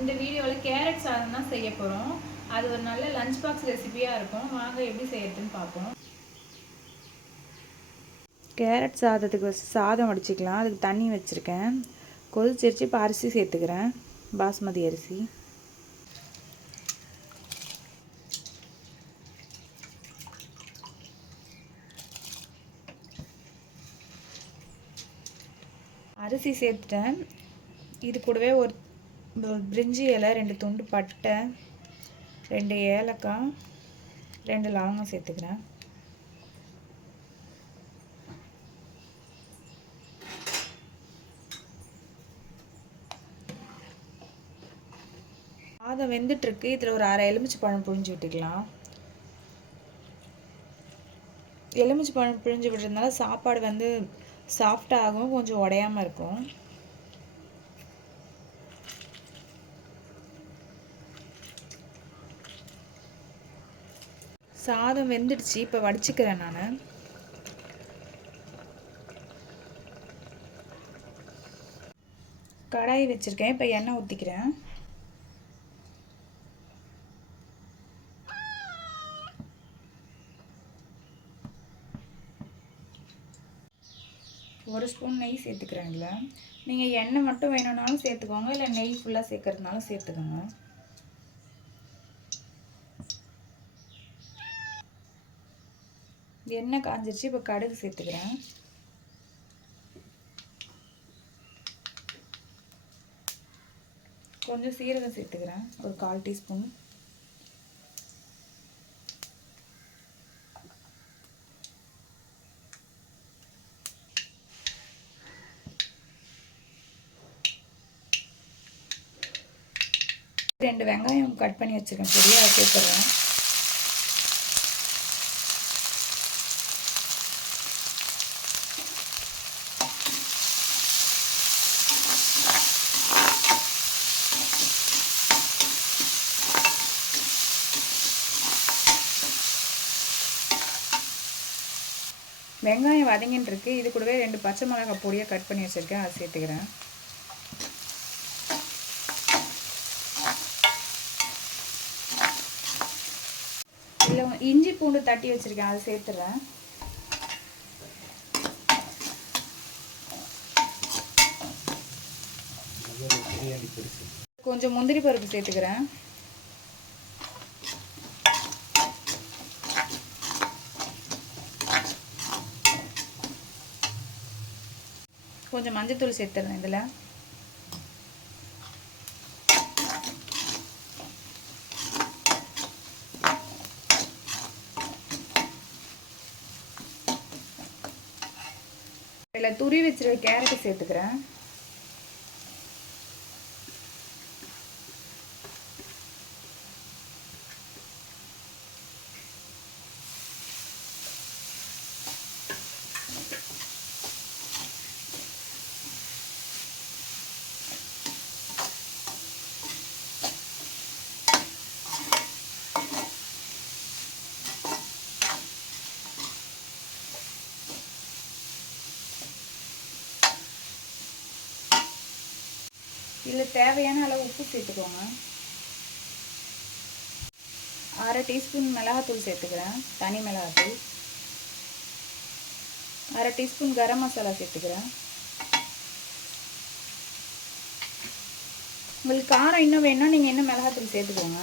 இந்த வீடியோவில் கேரட் சாதம் தான் செய்ய போகிறோம். அது ஒரு நல்ல லஞ்ச் பாக்ஸ் ரெசிபியாக இருக்கும். வாங்க எப்படி செய்யறதுன்னு பார்ப்போம். கேரட் சாதத்துக்கு சாதம் வடிச்சிக்கலாம். அதுக்கு தண்ணி வச்சுருக்கேன். கொதிச்சிருச்சு. இப்போ அரிசி சேர்த்துக்கிறேன். பாஸ்மதி அரிசி. அரிசி சேர்த்துட்டேன். இது கூடவே ஒரு பிரிஞ்சி இலை, 2 துண்டு பட்டை, 2 ஏலக்காய், 2 லவங்கம் சேர்த்துக்கிறேன். சாதம் வெந்துட்டுருக்கு. இதில் ஒரு அரை எலுமிச்சை பழம் புழிஞ்சு விட்டுக்கலாம். எலுமிச்சை பழம் பிழிஞ்சு விடுறதுனால சாப்பாடு வந்து சாஃப்டாகும், கொஞ்சம் உடையாமல் இருக்கும். சாதம் வெந்துடுச்சு. இப்போ வடிச்சுக்கிறேன். நான் கடாய் வச்சுருக்கேன். இப்போ எண்ணெய் ஊற்றிக்கிறேன். ஒரு ஸ்பூன் நெய் சேர்த்துக்கிறேன். இதில் நீங்கள் எண்ணெய் மட்டும் வேணும்னாலும் சேர்த்துக்கோங்க, இல்லை நெய் ஃபுல்லாக சேர்க்கறதுனாலும் சேர்த்துக்கோங்க. எண்ணெய் காஞ்சிருச்சு. இப்போ கடுகு சேர்த்துக்கிறேன். கொஞ்சம் சீரகம் சேர்த்துக்கிறேன், ஒரு 1/4 டீஸ்பூன். ரெண்டு வெங்காயம் கட் பண்ணி வச்சுருக்கேன், பொடியாக சேர்த்துறேன். வெங்காயம் வதங்கின்னு இருக்கு. இது கூடவே 2 பச்சை மிளகாய் பொடியாக கட் பண்ணி வச்சுருக்கேன், அதை சேர்த்துக்கிறேன். இல்லை இஞ்சி பூண்டு தட்டி வச்சுருக்கேன், அதை சேர்த்துறேன். கொஞ்சம் முந்திரி பருப்பு சேர்த்துக்கிறேன். கொஞ்சம் மஞ்சத்தூள் சேர்த்துறேன். இதில் இதில் துருவி வச்சிருக்க கேரட்டு சேர்த்துக்கிறேன். இதில் தேவையான அளவு உப்பு சேர்த்துக்கோங்க. 1/2 டீஸ்பூன் மிளகாத்தூள் சேர்த்துக்கிறேன், தனி மிளகாத்தூள். 1/2 டீஸ்பூன் கரம் மசாலா சேர்த்துக்கிறேன். உங்களுக்கு காரம் இன்னும் வேணும்னா நீங்கள் இன்னும் மிளகாத்தூள் சேர்த்துக்கோங்க.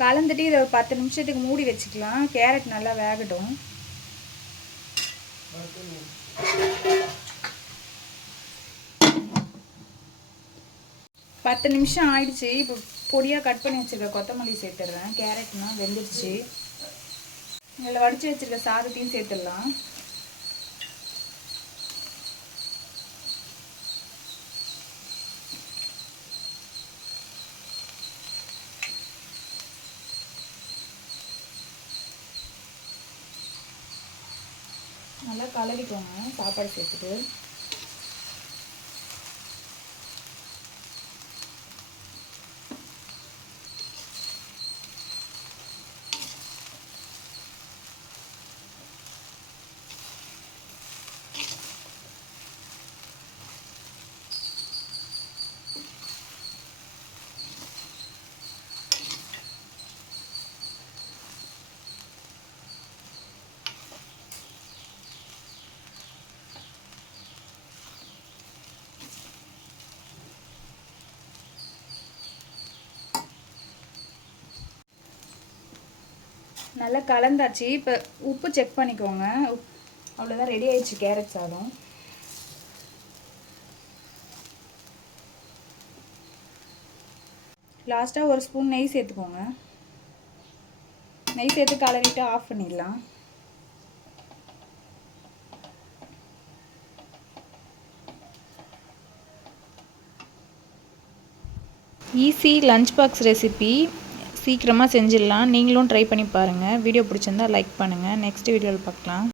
கலந்துட்டு இதை ஒரு 10 நிமிஷத்துக்கு மூடி வச்சுக்கலாம். கேரட் நல்லா வேகட்டும். பத்து நிமிஷம் ஆயிடுச்சு. இப்போ பொடியாக கட் பண்ணி வச்சுருக்க கொத்தமல்லி சேர்த்துடுறேன். கேரட்னா வெந்துடுச்சு. இதில் வடித்து வச்சுருக்க சாதத்தையும் சேர்த்துடலாம். நல்லா கலரிக்கோங்க சாப்பாடு சேர்த்துட்டு. நல்லா கலந்தாச்சு. இப்போ உப்பு செக் பண்ணிக்கோங்க. அவ்வளோதான், ரெடி ஆயிடுச்சு கேரட் சாதம். லாஸ்ட்டாக ஒரு ஸ்பூன் நெய் சேர்த்துக்கோங்க. நெய் சேர்த்து கலரிட்டு ஆஃப் பண்ணிடலாம். ஈஸி லஞ்ச் பாக்ஸ் ரெசிபி சீக்கிரமாக செஞ்சிடலாம். நீங்களும் ட்ரை பண்ணி பாருங்கள். வீடியோ பிடிச்சிருந்தா லைக் பண்ணுங்கள். நெக்ஸ்ட் வீடியோவில் பார்க்கலாம்.